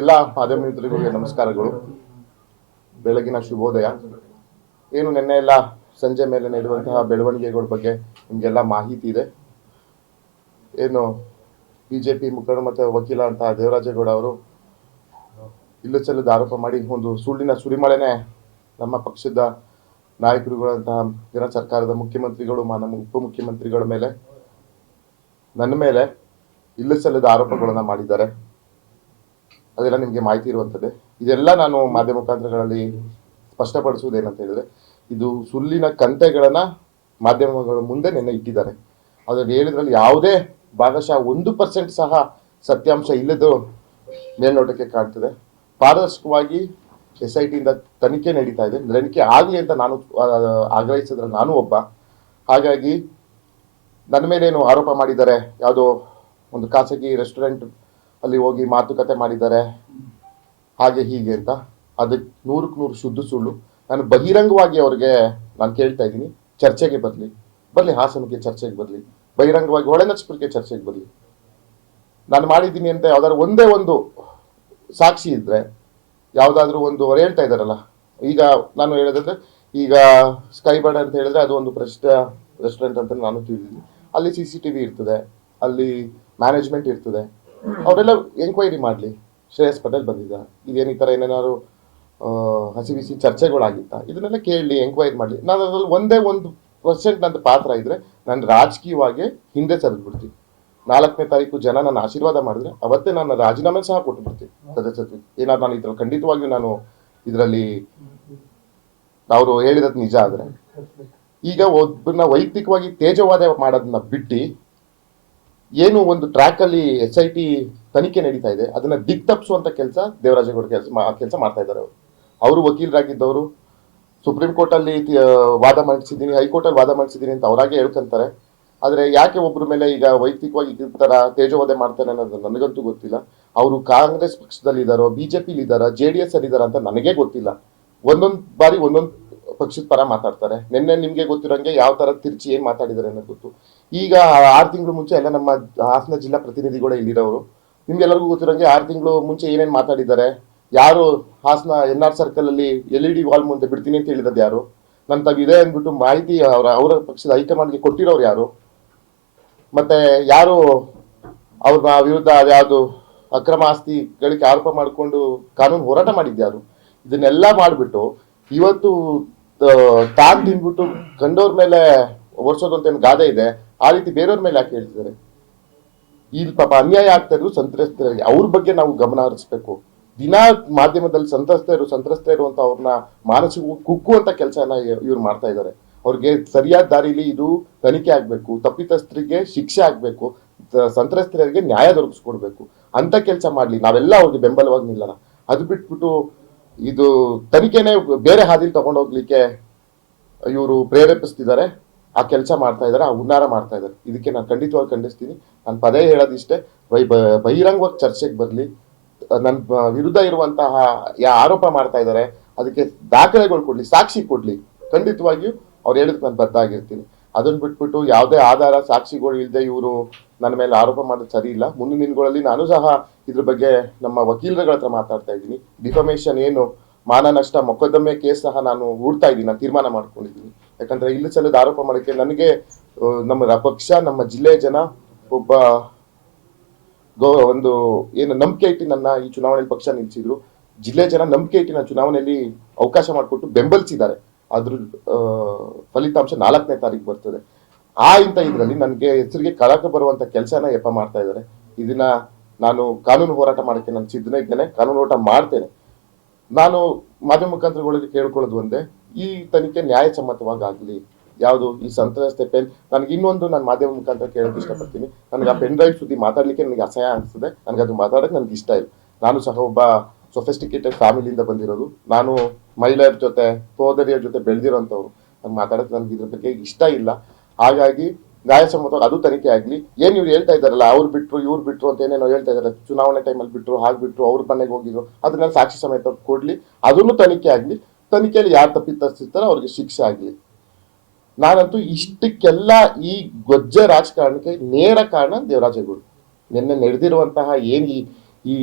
ಎಲ್ಲ ಮಾಧ್ಯಮ ನಮಸ್ಕಾರಗಳು. ಬೆಳಗಿನ ಶುಭೋದಯ. ಏನು ನಿನ್ನೆ ಎಲ್ಲ ಸಂಜೆ ಮೇಲೆ ನಡೆಯುವಂತಹ ಬೆಳವಣಿಗೆಗಳ ಬಗ್ಗೆ ನಿಮಗೆಲ್ಲ ಮಾಹಿತಿ ಇದೆ. ಏನು ಬಿಜೆಪಿ ಮುಖಂಡ ಮತ್ತು ವಕೀಲ ಅಂತ ದೇವರಾಜೇಗೌಡ ಅವರು ಇಲ್ಲೂ ಚೆಲ್ಲದ ಆರೋಪ ಮಾಡಿ ಒಂದು ಸುಳ್ಳಿನ ಸುರಿಮಳೆನೇ ನಮ್ಮ ಪಕ್ಷದ ನಾಯಕರುಗಳಂತಹ ಜನ ಸರ್ಕಾರದ ಮುಖ್ಯಮಂತ್ರಿಗಳು ನಮ್ಮ ಉಪಮುಖ್ಯಮಂತ್ರಿಗಳ ಮೇಲೆ, ನನ್ನ ಮೇಲೆ ಇಲ್ಲು ಸಲ್ಲದ ಆರೋಪಗಳನ್ನ ಮಾಡಿದ್ದಾರೆ. ಅದೆಲ್ಲ ನಿಮಗೆ ಮಾಹಿತಿ ಇರುವಂಥದ್ದೇ ಇದೆಲ್ಲ ನಾನು ಮಾಧ್ಯಮ ಮುಖಾಂತರಗಳಲ್ಲಿ ಸ್ಪಷ್ಟಪಡಿಸುವುದೇನಂತ ಹೇಳಿದ್ರೆ, ಇದು ಸುಳ್ಳಿನ ಕಂತೆಗಳನ್ನ ಮಾಧ್ಯಮಗಳ ಮುಂದೆ ನಿನ್ನೆ ಇಟ್ಟಿದ್ದಾರೆ. ಅದು ಹೇಳಿದ್ರಲ್ಲಿ ಯಾವುದೇ ಭಾಗಶಃ ಒಂದು ಪರ್ಸೆಂಟ್ ಸಹ ಸತ್ಯಾಂಶ ಇಲ್ಲದು ಮೇಲ್ನೋಟಕ್ಕೆ ಕಾಣ್ತದೆ. ಪಾರದರ್ಶಕವಾಗಿ ಎಸ್ ಐ ಟಿಯಿಂದ ತನಿಖೆ ನಡೀತಾ ಇದೆ. ತನಿಖೆ ಆಗಲಿ ಅಂತ ನಾನು ಆಗ್ರಹಿಸಿದ್ರೆ ನಾನು ಒಬ್ಬ. ಹಾಗಾಗಿ ನನ್ನ ಮೇಲೇನು ಆರೋಪ ಮಾಡಿದ್ದಾರೆ, ಯಾವುದೋ ಒಂದು ಖಾಸಗಿ ರೆಸ್ಟೋರೆಂಟ್ ಅಲ್ಲಿ ಹೋಗಿ ಮಾತುಕತೆ ಮಾಡಿದ್ದಾರೆ. ಹಾಗೆ ಹೀಗೆ ಅಂತ. ಅದಕ್ಕೆ ನೂರಕ್ಕೆ ನೂರು ಶುದ್ಧ ಸುಳ್ಳು. ನಾನು ಬಹಿರಂಗವಾಗಿ ಅವ್ರಿಗೆ ನಾನು ಕೇಳ್ತಾ ಇದ್ದೀನಿ. ಚರ್ಚೆಗೆ ಬರಲಿ. ಬರಲಿ, ಹಾಸನಕ್ಕೆ ಚರ್ಚೆಗೆ ಬರಲಿ. ಬಹಿರಂಗವಾಗಿ ಹೊಳೆನಚ್ಪುರಕ್ಕೆ ಚರ್ಚೆಗೆ ಬರಲಿ. ನಾನು ಮಾಡಿದ್ದೀನಿ ಅಂತ ಯಾವ್ದಾದ್ರು ಒಂದೇ ಒಂದು ಸಾಕ್ಷಿ ಇದ್ದರೆ ಯಾವುದಾದ್ರೂ ಒಂದು ಅವ್ರು ಹೇಳ್ತಾ ಇದ್ದಾರಲ್ಲ, ಈಗ ನಾನು ಹೇಳೋದಂದ್ರೆ, ಈಗ ಸ್ಕೈ ಬರ್ಡ್ ಅಂತ ಹೇಳಿದ್ರೆ ಅದು ಒಂದು ಪ್ರಸಿದ್ಧ ರೆಸ್ಟೋರೆಂಟ್ ಅಂತ ನಾನು ತಿಳಿದಿದ್ದೀನಿ. ಅಲ್ಲಿ ಸಿ ಸಿ ಟಿ ವಿ ಇರ್ತದೆ. ಅಲ್ಲಿ ಮ್ಯಾನೇಜ್ಮೆಂಟ್ ಇರ್ತದೆ. ಅವರೆಲ್ಲ ಎಂಕ್ವೈರಿ ಮಾಡಲಿ. ಶ್ರೇಯಸ್ ಪಟೇಲ್ ಬಂದಿದ್ದ. ಇದೇನು ಈ ಥರ ಏನೇನಾದ್ರು ಹಸಿ ಬಿಸಿ ಚರ್ಚೆಗಳಾಗಿತ್ತ? ಇದನ್ನೆಲ್ಲ ಕೇಳಲಿ ಎಂಕ್ವೈರಿ ಮಾಡಲಿ. ನಾನು ಅದರಲ್ಲಿ ಒಂದೇ ಒಂದು ಪರ್ಸೆಂಟ್ ನಂದು ಪಾತ್ರ ಇದ್ರೆ ನಾನು ರಾಜಕೀಯವಾಗಿ ಹಿಂದೆ ಸರಿದ್ಬಿಡ್ತೀನಿ. ನಾಲ್ಕನೇ ತಾರೀಕು ಜನ ನನ್ನ ಆಶೀರ್ವಾದ ಮಾಡಿದ್ರೆ ಅವತ್ತೇ ನಾನು ರಾಜೀನಾಮೆ ಸಹ ಕೊಟ್ಬಿಡ್ತೀನಿ ಸದಸ್ಯತ್ವ. ಏನಾದ್ರು ನಾನು ಇದ್ರಲ್ಲಿ ಖಂಡಿತವಾಗಿಯೂ ನಾನು ಇದರಲ್ಲಿ ಅವರು ಹೇಳಿರೋದು ನಿಜ ಆದ್ರೆ. ಈಗ ಒಬ್ಬರನ್ನ ವೈಯಕ್ತಿಕವಾಗಿ ತೇಜವಾದ ಮಾಡೋದನ್ನ ಬಿಟ್ಟು ಏನು ಒಂದು ಟ್ರ್ಯಾಕ್ ಅಲ್ಲಿ ಎಸ್ ಐ ಟಿ ತನಿಖೆ ನಡೀತಾ ಇದೆ, ಅದನ್ನ ದಿಗ್ತಪ್ಸುವಂತ ಕೆಲಸ ದೇವರಾಜೇಗೌಡ ಕೆಲಸ ಕೆಲಸ ಮಾಡ್ತಾ ಇದ್ದಾರೆ ಅವರು. ಅವರು ವಕೀಲರಾಗಿದ್ದವರು, ಸುಪ್ರೀಂ ಕೋರ್ಟ್ ಅಲ್ಲಿ ವಾದ ಮಂಡಿಸಿದ್ದೀನಿ ಹೈಕೋರ್ಟ್ ಅಲ್ಲಿ ವಾದ ಮಂಡಿಸಿದ್ದೀನಿ ಅಂತ ಅವರಾಗೆ ಹೇಳ್ಕೊಂತಾರೆ. ಆದ್ರೆ ಯಾಕೆ ಒಬ್ಬರ ಮೇಲೆ ಈಗ ವೈಯಕ್ತಿಕವಾಗಿ ಈ ಥರ ತೇಜೋವಧೆ ಮಾಡ್ತಾನೆ ಅನ್ನೋದು ನನಗಂತೂ ಗೊತ್ತಿಲ್ಲ. ಅವರು ಕಾಂಗ್ರೆಸ್ ಪಕ್ಷದಲ್ಲಿ ಇದಾರೋ ಬಿಜೆಪಿಲಿ ಇದ್ದಾರಾ ಜೆ ಡಿ ಎಸ್ ಅಲ್ಲಿ ಇದಾರ ಅಂತ ನನಗೆ ಗೊತ್ತಿಲ್ಲ. ಒಂದೊಂದು ಬಾರಿ ಒಂದೊಂದು ಪಕ್ಷದ ಪರ ಮಾತಾಡ್ತಾರೆ. ನಿನ್ನೆ ನಿಮ್ಗೆ ಗೊತ್ತಿರೋಂಗೆ ಯಾವ ತರ ತಿರ್ಚಿ ಏನ್ ಮಾತಾಡಿದ್ದಾರೆ ಅನ್ನೋದು ಗೊತ್ತು. ಈಗ ಆರು ತಿಂಗಳು ಮುಂಚೆ ಎಲ್ಲ ನಮ್ಮ ಹಾಸನ ಜಿಲ್ಲಾ ಪ್ರತಿನಿಧಿಗಳೇ ಇಲ್ಲಿರೋರು. ನಿಮ್ಗೆಲ್ಲರಿಗೂ ಗೊತ್ತಿರೋಂಗೆ ಆರು ತಿಂಗಳು ಮುಂಚೆ ಏನೇನ್ ಮಾತಾಡಿದ್ದಾರೆ? ಯಾರು ಹಾಸನ ಎನ್ ಆರ್ ಸರ್ಕಲ್ ಅಲ್ಲಿ ಎಲ್ ಇ ಡಿ ವಾಲ್ ಮುಂದೆ ಬಿಡ್ತೀನಿ ಅಂತ ಹೇಳಿರೋದು ಯಾರು? ನನ್ನ ತಾವ್ ಇದೆ ಅಂದ್ಬಿಟ್ಟು ಮಾಹಿತಿ ಅವರ ಅವರ ಪಕ್ಷದ ಹೈಕಮಾಂಡ್ಗೆ ಕೊಟ್ಟಿರೋರು ಯಾರು? ಮತ್ತೆ ಯಾರು ಅವ್ರ ವಿರುದ್ಧ ಅದ್ಯಾವುದು ಅಕ್ರಮ ಆಸ್ತಿ ಗಳಿಕೆ ಆರೋಪ ಮಾಡಿಕೊಂಡು ಕಾನೂನು ಹೋರಾಟ ಮಾಡಿದ್ಯಾರು ಇದನ್ನೆಲ್ಲ ಮಾಡಿಬಿಟ್ಟು ಇವತ್ತು ತಾನ್ ತಿನ್ಬಿಟ್ಟು ಕಂಡೋರ್ ಮೇಲೆ ಒರ್ಸೋದು ಅಂತ ಏನು ಗಾದೆ ಇದೆ, ಆ ರೀತಿ ಬೇರೆಯವ್ರ ಮೇಲೆ ಯಾಕೆ ಹೇಳ್ತಿದ್ದಾರೆ? ಇಲ್ಲಿ ಪಾಪ ಅನ್ಯಾಯ ಆಗ್ತಾ ಇರೋದು ಸಂತ್ರಸ್ತರಿಗೆ ಅವ್ರ ಬಗ್ಗೆ ನಾವು ಗಮನ ಹರಿಸ್ಬೇಕು. ದಿನ ಮಾಧ್ಯಮದಲ್ಲಿ ಸಂತ್ರಸ್ತರು ಸಂತ್ರಸ್ತರು ಅಂತ ಅವ್ರನ್ನ ಮಾನಸಿಕ ಕುಕ್ಕುವಂತ ಕೆಲಸನ ಇವ್ರು ಮಾಡ್ತಾ ಇದ್ದಾರೆ ಅವ್ರಿಗೆ ಸರಿಯಾದ ದಾರಿಲಿ ಇದು ತನಿಖೆ ಆಗ್ಬೇಕು, ತಪ್ಪಿತಸ್ಥರಿಗೆ ಶಿಕ್ಷೆ ಆಗ್ಬೇಕು ಸಂತ್ರಸ್ತರಿಗೆ ನ್ಯಾಯ ದೊರಕಿಸ್ಕೊಡ್ಬೇಕು. ಅಂತ ಕೆಲಸ ಮಾಡ್ಲಿ, ನಾವೆಲ್ಲ ಅವ್ರಿಗೆ ಬೆಂಬಲವಾಗಿ ನಿಲ್ಲೋಣ. ಅದು ಬಿಟ್ಬಿಟ್ಟು ಇದು ತನಿಖೆನೆ ಬೇರೆ ಹಾದಿಲಿ ತಗೊಂಡೋಗ್ಲಿಕ್ಕೆ ಇವರು ಪ್ರೇರೇಪಿಸ್ತಿದ್ದಾರೆ ಆ ಕೆಲಸ ಮಾಡ್ತಾ ಇದ್ದಾರೆ ಆ ಹುನ್ನಾರ ಮಾಡ್ತಾ ಇದ್ದಾರೆ ಇದಕ್ಕೆ ನಾನು ಖಂಡಿತವಾಗಿ ಖಂಡಿಸ್ತೀನಿ. ನಾನು ಪದೇ ಹೇಳೋದಿಷ್ಟೇ, ಬೈ ಬಹಿರಂಗವಾಗಿ ಚರ್ಚೆಗೆ ಬರಲಿ. ನನ್ನ ವಿರುದ್ಧ ಇರುವಂತಹ ಯಾ ಆರೋಪ ಮಾಡ್ತಾ ಇದ್ದಾರೆ ಅದಕ್ಕೆ ದಾಖಲೆಗಳು ಕೊಡಲಿ, ಸಾಕ್ಷಿ ಕೊಡಲಿ. ಖಂಡಿತವಾಗಿಯೂ ಅವ್ರು ಹೇಳಿದ್ ನಾನು ಬದ್ಧ ಆಗಿರ್ತೀನಿ. ಅದನ್ನ ಬಿಟ್ಬಿಟ್ಟು ಯಾವುದೇ ಆಧಾರ, ಸಾಕ್ಷಿಗಳು ಇಲ್ಲದೆ ಇವರು ನನ್ನ ಮೇಲೆ ಆರೋಪ ಮಾಡೋದು ಸರಿ ಇಲ್ಲ. ಮುಂದಿನ ದಿನಗಳಲ್ಲಿ ನಾನು ಸಹ ಇದ್ರ ಬಗ್ಗೆ ನಮ್ಮ ವಕೀಲರುಗಳ ಹತ್ರ ಮಾತಾಡ್ತಾ ಇದ್ದೀನಿ. ಡಿಫಮೇಷನ್ ಏನು, ಮಾನ ನಷ್ಟ, ಮೊಕದ್ದಮೆ ಕೇಸ್ ಸಹ ನಾನು ಹೂಡ್ತಾ ಇದ್ದೀನಿ, ನಾನು ತೀರ್ಮಾನ ಮಾಡ್ಕೊಂಡಿದ್ದೀನಿ. ಯಾಕಂದ್ರೆ ಇಲ್ಲಿ ಸಲ್ಲದ ಆರೋಪ ಮಾಡೋಕ್ಕೆ ನನಗೆ ನಮ್ಮ ಪಕ್ಷ, ನಮ್ಮ ಜಿಲ್ಲೆಯ ಜನ ಒಬ್ಬ ಗೋ, ಒಂದು ಏನು ನಂಬಿಕೆ ಇಟ್ಟು ನನ್ನ ಈ ಚುನಾವಣೆಯಲ್ಲಿ ಪಕ್ಷ ನಿಲ್ಲಿಸಿದ್ರು ಜಿಲ್ಲೆ ಜನ ನಂಬಿಕೆ ಇಟ್ಟು ನಾನು ಚುನಾವಣೆಯಲ್ಲಿ ಅವಕಾಶ ಮಾಡಿಕೊಟ್ಟು ಬೆಂಬಲಿಸಿದ್ದಾರೆ. ಅದ್ರ ಫಲಿತಾಂಶ ನಾಲ್ಕನೇ ತಾರೀಕು ಬರ್ತದೆ. ಆ ಇಂಥ ಇದರಲ್ಲಿ ನನಗೆ ಹೆಸರಿಗೆ ಕಳಕ ಬರುವಂತ ಕೆಲಸನ ಎಪ್ಪ ಮಾಡ್ತಾ ಇದ್ದಾರೆ. ಇದನ್ನ ನಾನು ಕಾನೂನು ಹೋರಾಟ ಮಾಡೋಕ್ಕೆ ನಾನು ಸಿದ್ಧನೇ ಇದ್ದೇನೆ, ಕಾನೂನು ಹೋರಾಟ ಮಾಡ್ತೇನೆ. ನಾನು ಮಾಧ್ಯಮ ಮುಖಾಂತರಗಳಲ್ಲಿ ಕೇಳ್ಕೊಳ್ಳೋದು ಒಂದೇ, ಈ ತನಿಖೆ ನ್ಯಾಯಸಮ್ಮತವಾಗಿ ಆಗಲಿ ಯಾವುದು? ಈ ಸಂತ್ರಸ್ತೆ ಪೆನ್, ನನಗೆ ಇನ್ನೊಂದು ನಾನು ಮಾಧ್ಯಮ ಮುಖಾಂತರ ಕೇಳೋಕೆ ಇಷ್ಟಪಡ್ತೀನಿ. ನನಗೆ ಆ ಪೆನ್ ಡ್ರೈವ್ ಸುದ್ದಿ ಮಾತಾಡಲಿಕ್ಕೆ ನನಗೆ ಅಸಹ್ಯ ಅನಿಸ್ತದೆ ನನಗೆ ಅದು ಮಾತಾಡೋಕೆ ನನಗೆ ಇಷ್ಟ ಇಲ್ಲ. ನಾನು ಸಹ ಒಬ್ಬ ಸೊಫೆಸ್ಟಿಕೇಟೆಡ್ ಫ್ಯಾಮಿಲಿಯಿಂದ ಬಂದಿರೋದು. ನಾನು ಮಹಿಳೆಯರ ಜೊತೆ, ಸೋದರಿಯರ ಜೊತೆ ಬೆಳೆದಿರೋಂಥವ್ರು. ನಾನು ಮಾತಾಡೋದು ನನಗೆ ಇದ್ರ ಬಗ್ಗೆ ಇಷ್ಟ ಇಲ್ಲ. ಹಾಗಾಗಿ ನ್ಯಾಯಸಮ್ಮತವಾಗಿ ಅದು ತನಿಖೆ ಆಗಲಿ. ಏನು ಇವ್ರು ಹೇಳ್ತಾ ಇದ್ದಾರಲ್ಲ, ಅವ್ರು ಬಿಟ್ಟರು ಇವ್ರು ಬಿಟ್ಟರು ಅಂತ ಏನೇನೋ ಹೇಳ್ತಾ ಇದ್ದಾರೆ ಚುನಾವಣೆ ಟೈಮಲ್ಲಿ ಬಿಟ್ಟರು ಹಾಗೆ ಬಿಟ್ಟರು ಅವ್ರ ಮನೆಗೆ ಹೋಗಿದ್ರು, ಅದನ್ನೆಲ್ಲ ಸಾಕ್ಷಿ ಸಮೇತ ಕೊಡಲಿ. ಅದನ್ನು ತನಿಖೆ ಆಗಲಿ. ತನಿಖೆಯಲ್ಲಿ ಯಾರು ತಪ್ಪಿತಸ್ಥಿರ್ತಾರೋ ಅವ್ರಿಗೆ ಶಿಕ್ಷೆ ಆಗಲಿ. ನಾನಂತೂ ಇಷ್ಟಕ್ಕೆಲ್ಲ ಈ ಗೊಜ್ಜೆ ರಾಜಕಾರಣಕ್ಕೆ ನೇರ ಕಾರಣ ದೇವರಾಜೇಗೌಡ ನಿನ್ನೆ ನಡೆದಿರುವಂತಹ ಏನು ಈ ಈ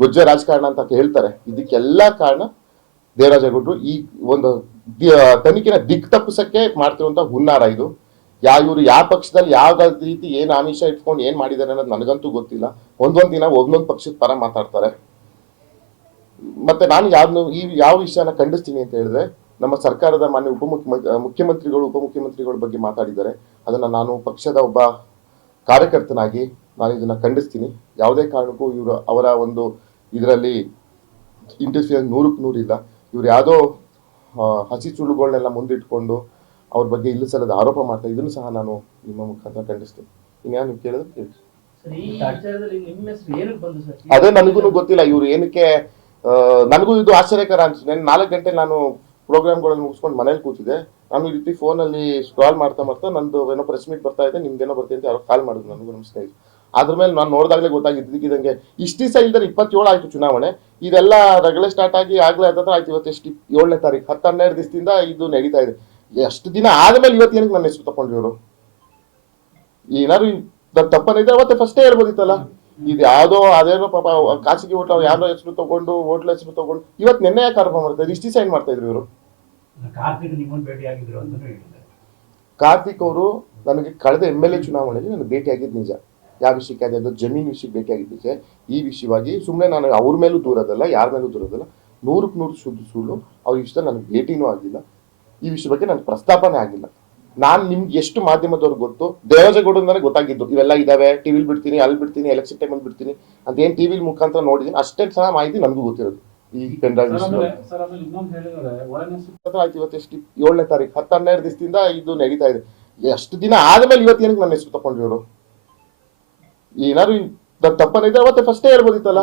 ಗೊಜ್ಜೆ ರಾಜಕಾರಣ ಅಂತ ಹೇಳ್ತಾರೆ. ಇದಕ್ಕೆಲ್ಲ ಕಾರಣ ದೇವರಾಜೇಗೌಡರು ಈ ಒಂದು ತನಿಖೆನ ದಿಕ್ ತಪ್ಪಿಸಕ್ಕೆ ಮಾಡ್ತಿರುವಂತ ಹುನ್ನಾರ ಇದು. ಯಾ, ಇವರು ಯಾವ ಪಕ್ಷದಲ್ಲಿ ಯಾವ ರೀತಿ ಏನು ಆಮಿಷ ಇಟ್ಕೊಂಡು ಏನ್ ಮಾಡಿದ್ದಾರೆ ಅನ್ನೋದು ನನಗಂತೂ ಗೊತ್ತಿಲ್ಲ. ಒಂದೊಂದ್ ದಿನ ಒಂದೊಂದು ಪಕ್ಷದ ಪರ ಮಾತಾಡ್ತಾರೆ. ಮತ್ತೆ ನಾನು ಯಾವ್ದು ಈ ಯಾವ ವಿಷಯನ ಖಂಡಿಸ್ತೀನಿ ಅಂತ ಹೇಳಿದ್ರೆ, ನಮ್ಮ ಸರ್ಕಾರದ ಮಾನ್ಯ ಉಪಮುಖ್ಯ ಮುಖ್ಯಮಂತ್ರಿಗಳು, ಉಪಮುಖ್ಯಮಂತ್ರಿಗಳ ಬಗ್ಗೆ ಮಾತಾಡಿದ್ದಾರೆ. ಅದನ್ನ ನಾನು ಪಕ್ಷದ ಒಬ್ಬ ಕಾರ್ಯಕರ್ತನಾಗಿ ನಾನು ಇದನ್ನ ಖಂಡಿಸ್ತೀನಿ. ಯಾವುದೇ ಕಾರಣಕ್ಕೂ ಇವರು ಅವರ ಒಂದು ಇದರಲ್ಲಿ ಇಂಟರ್ಫಿಯರ್ ನೂರಕ್ಕೆ ನೂರಿಲ್ಲ ಇವ್ರು ಯಾವುದೋ ಹಸಿ ಸುಳ್ಳುಗಳನ್ನೆಲ್ಲ ಮುಂದಿಟ್ಕೊಂಡು ಅವ್ರ ಬಗ್ಗೆ ಇಲ್ಲಿ ಸಲದ ಆರೋಪ ಮಾಡ್ತಾ ಇದನ್ನು ಸಹ ನಾನು ನಿಮ್ಮ ಮುಖಾಂತರ ಖಂಡಿಸ್ತೀನಿ. ಇನ್ಯಾರು ನೀವು ಕೇಳಿದ್ರೆ ಕೇಳಿ. ಅದೇ ನನಗೂ ಗೊತ್ತಿಲ್ಲ. ಇವ್ರು ಏನಕ್ಕೆ ನನಗೂ ಇದು ಆಶ್ಚರ್ಯಕರ ಅನ್ಸುತ್ತೆ ನಾಲ್ಕು ಗಂಟೆ ನಾನು ಪ್ರೋಗ್ರಾಮ್ಗಳನ್ನು ಮುಗಿಸ್ಕೊಂಡು ಮನೇಲಿ ಕೂತಿದ್ದೆ. ನಾನು ಈ ರೀತಿ ಫೋನಲ್ಲಿ ಸ್ಕ್ರಾಲ್ ಮಾಡ್ತಾ ಮಾಡ್ತಾ ನಂದು ಏನೋ ಪ್ರೆಸ್ ಮೀಟ್ ಬರ್ತಾ ಇದೆ ನಿಮ್ದೇನೋ ಬರ್ತೀನಿ ಅಂತ ಯಾರು ಕಾಲ್ ಮಾಡಿದ್ರು ನನಗೂ ನಮ್ಮ ಸ್ನೇಹಿತರು ಅದ್ರ ಮೇಲೆ ನಾನು ನೋಡಿದಾಗಲೇ ಗೊತ್ತಾಗಿದ್ದಕ್ಕಿದಂಗೆ ಇಷ್ಟು ದಿವಸ ಇಲ್ದರೆ ಇಪ್ಪತ್ತೇಳು ಆಯ್ತು ಚುನಾವಣೆ. ಇದೆಲ್ಲ ರಗಳೆ ಸ್ಟಾರ್ಟ್ ಆಗಿ ಆಗಲೇ ಹತ್ತತ್ರ ಆಯ್ತು, ಇವತ್ತು ಎಷ್ಟು ಏಳನೇ ತಾರೀಕು ಹತ್ತು ಹನ್ನೆರಡು ದಿವಸದಿಂದ ಇದು ನಡೀತಾ ಇದೆ. ಎಷ್ಟು ದಿನ ಆದಮೇಲೆ ಇವತ್ತು ಏನಕ್ಕೆ ನನ್ನ ಹೆಸರು ತಗೊಂಡ್ರು ಇವರು? ಏನಾದ್ರು ನನ್ನ ತಪ್ಪನಿದೆ ಅವತ್ತೆ ಫಸ್ಟೇ ಹೇಳ್ಬೋದಿತ್ತಲ್ಲ? ಇದು ಯಾವುದೋ ಅದೇನೋ ಪಾಪ ಖಾಸಗಿ ಹೋಟ್ಲ ಯಾವ್ದೋ ಹೆಸರು ತಗೊಂಡು ಹೋಟ್ಲ ಹೆಸರು ತಗೊಂಡು ಇವತ್ತು ನಿನ್ನೆ ಕಾರ್ಯಕ್ರಮ ಆರೋಪ ಮಾಡ್ತಾರೆ ಇಷ್ಟು ಸೈನ್ ಮಾಡ್ತಾ ಇದ್ರು ಇವರು? ಕಾರ್ತಿಕ್ ಅವರು ನನಗೆ ಕಳೆದ ಎಂ ಎಲ್ ಎ ಚುನಾವಣೆಯಲ್ಲಿ ನನಗೆ ಭೇಟಿಯಾಗಿದ್ದು ನಿಜ. ಯಾವ ವಿಷಯಕ್ಕೆ ಅದೇ? ಜಮೀನು ವಿಷಯಕ್ಕೆ ಭೇಟಿಯಾಗಿದ್ದು ನಿಜ. ಈ ವಿಷಯವಾಗಿ ಸುಮ್ಮನೆ ನಾನು ಅವ್ರ ಮೇಲೂ ದೂರದಲ್ಲ ಯಾರ ಮೇಲೂ ದೂರದಲ್ಲ ನೂರಕ್ಕೆ ನೂರು ಸುಳ್ಳು ಅವ್ರ ಇಷ್ಟ ನನಗೆ ಭೇಟಿನೂ ಆಗಿಲ್ಲ. ಈ ವಿಷಯ ಬಗ್ಗೆ ನನಗೆ ಪ್ರಸ್ತಾಪನೆ ಆಗಿಲ್ಲ. ನಾನು ನಿಮ್ಗೆ ಎಷ್ಟು ಮಾಧ್ಯಮದವ್ರು ಗೊತ್ತು? ದೇವಜಗೌಡ ನನಗೆ ಗೊತ್ತಾಗಿದ್ದು. ಇವೆಲ್ಲ ಇದಾವೆ. ಟಿವಿಲಿ ಬಿಡ್ತೀನಿ ಅಲ್ಲಿ ಬಿಡ್ತೀನಿ ಎಲೆಕ್ಷನ್ ಟೈಮಲ್ಲಿ ಬಿಡ್ತೀನಿ. ಅಂತ ಏನು ಟಿವಿಲಿ ಮುಖಾಂತರ ನೋಡಿದ್ದೀನಿ ಅಷ್ಟೇ ಸಹ ಮಾಹಿತಿ ನನಗೂ ಗೊತ್ತಿರೋದು. ಈ ಆಯ್ತು ಇವತ್ತು ಎಷ್ಟು ಏಳನೇ ತಾರೀಕು. ಹತ್ತು ಹನ್ನೆರಡು ದಿವಸದಿಂದ ಇದು ನಡೀತಾ ಇದೆ. ಎಷ್ಟು ದಿನ ಆದ್ಮೇಲೆ ಇವತ್ತು ಏನಕ್ಕೆ ನನ್ನ ಹೆಸರು ತಕೊಂಡ್ರಿ ಅವರು ಏನಾದ್ರು ನನ್ನ ತಪ್ಪನಿದೆ ಅವತ್ತೆ ಫಸ್ಟೇ ಹೇಳ್ಬೋದಿತ್ತಲ್ಲ